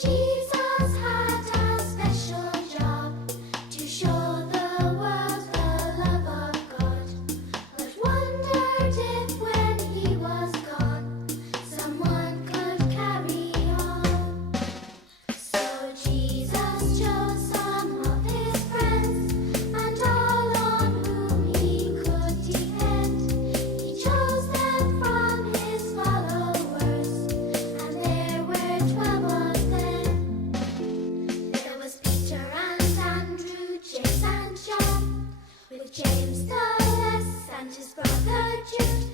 Jesus had a special job to show the world the love of God, but wondered if when he was gone, someone could carry on. So Jesus chose some of his friends, and all on whom he could depend. He chose them from his followers, and there were 12 of them. There was Peter and Andrew, James and John, with James the less and his brother Jude.